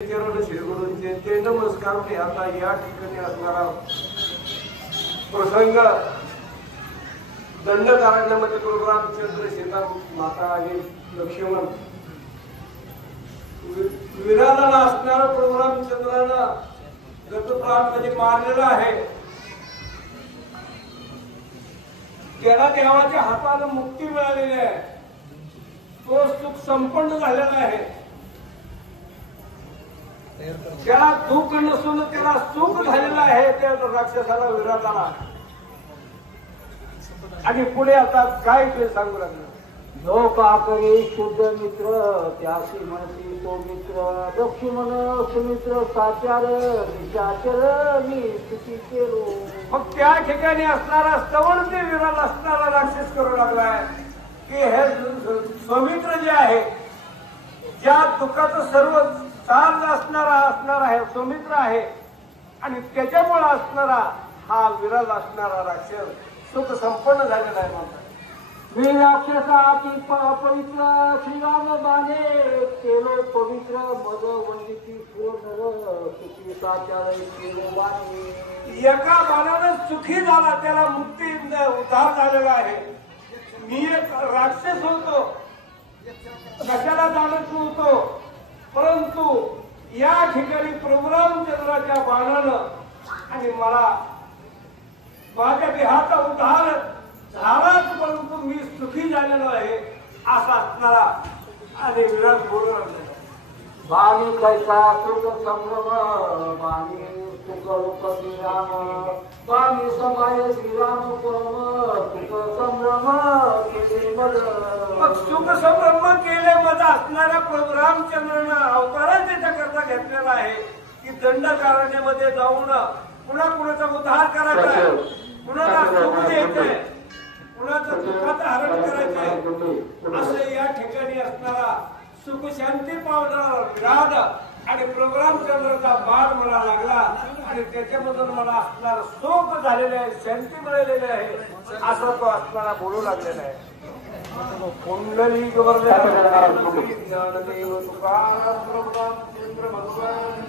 ते नमस्कार मी आता या ठिकाणी असणारा प्रसंग दंडकारण्यामध्ये प्रभू रामचंद्र सीता माता आणि लक्ष्मण विराधाला असणारा प्रभू रामचंद्रानं गतप्राणमध्ये मारलेला आहे। त्याला देवाच्या हाताने मुक्ती मिळालेली आहे, तो सुख संपन्न झालेला आहे। त्याला दुःख नसून त्याला सुख झालेलं आहे त्या राक्षसाला विराधाला। आणि पुढे आता काय ते सांगू लागलं, जो काकरी शुद्ध मित्र त्यासी म्हणती तो मित्र लक्ष्मण सुमित्र साचार निशाचर मी स्तुती केलो। मग त्या ठिकाणी असणारा स्तवन ते विराध असणारा राक्षस करू लागलाय की हे सुमित्र जे आहे, ज्या दुःखाचं सर्व सार असणारा हे सुमित्र आहे आणि त्याच्यामुळे असणारा हा विराध असणारा राक्षस सुख संपन्न झालेला आहे। म्हणतात मी राक्षसाची पवित्र श्रीराम बाणे केलो पवित्र मद वंदिती पूर्ण सुखी साचार केलो बाणे। एका बाणाने सुखी झाला, त्याला मुक्ती उद्धार झालेला आहे। मी एक राक्षस होतो, कशाला जाणत नव्हतो, परंतु या ठिकाणी प्रभू रामचंद्राच्या बाणानं आणि मला माझ्या देहाचा उद्धार झालाच, परंतु मी सुखी झालेलो आहे असा असणारा आणि विराट बोलू लागला। बाणी कैसा सुख संभ्रम बाणी सुख रूप श्रीराम बाणी समाय श्रीराम सुख संभ्रम केले मद। मग सुख संभ्रम केले मद असणाऱ्या प्रभू रामचंद्रानं अवतार त्याच्याकरता घेतलेला आहे की दंडकारण्यामध्ये जाऊन पुन्हा कुणाचा उद्धार करायचा आहे, कुणाला सुख द्यायचंय, कुणाचं दुःखाचं हरण करायचंय। असं या ठिकाणी असणारा सुख शांती पावणारा विराध आणि प्रभू रामचंद्राचा बाण मला लागला आणि त्याच्यामधून मला असणारा सुख झालेले आहे, शांती मिळालेली आहे असं तो असणारा बोलू लागलेला आहे। कुंडली ज्ञानदेव तुकाराम प्रभू रामचंद्र भगवान।